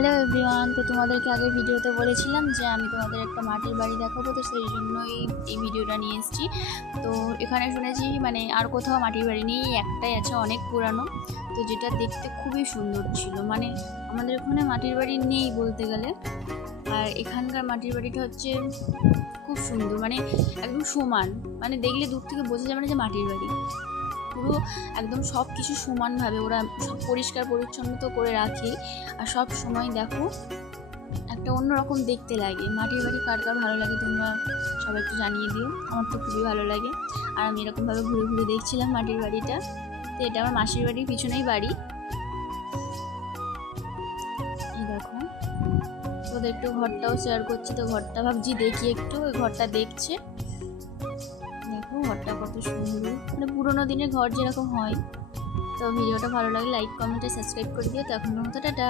Hello everyone, তো তোমাদেরকে আগের ভিডিওতে বলেছিলাম যে আমি তোমাদের একটা মাটির বাড়ি দেখাবো, তো সেই জন্যই এই ভিডিওটা নিয়ে এসেছি। তো এখানে শুনেছি মানে আর কোথাও মাটির বাড়ি নেই, একটাই আছে, অনেক পুরানো। তো যেটা দেখতে খুবই সুন্দর ছিল, মানে আমাদের ওখানে মাটির বাড়ি নেই বলতে গেলে। আর এখানকার মাটির বাড়িটা হচ্ছে খুব সুন্দর, মানে একদম সমান, মানে দেখলে দূর থেকে বোঝা যাবে না যে মাটির বাড়ি। পুরো একদম সব কিছু সমানভাবে ওরা সব পরিষ্কার পরিচ্ছন্ন তো করে রাখে। আর সব সময় দেখো একটা অন্যরকম দেখতে লাগে। মাটির বাড়ি কার কার ভালো লাগে তোমরা সবাই একটু জানিয়ে দিও, আমার তো খুবই ভালো লাগে। আর আমি এরকমভাবে ঘুরে ঘুরে দেখছিলাম মাটির বাড়িটা। তো এটা আমার মাসির বাড়ির পিছনেই বাড়ি। এই দেখো, তোদের একটু ঘরটাও শেয়ার করছি, তো ঘরটা ভাবছি দেখি একটু, ওই ঘরটা দেখছে। দেখো ঘরটা কত সুন্দর, মানে পুরোনো দিনের ঘর যেরকম হয়। তো ভিডিওটা ভালো লাগলে লাইক কমেন্ট আর সাবস্ক্রাইব করে দিও। তো এখন মতো টাটা।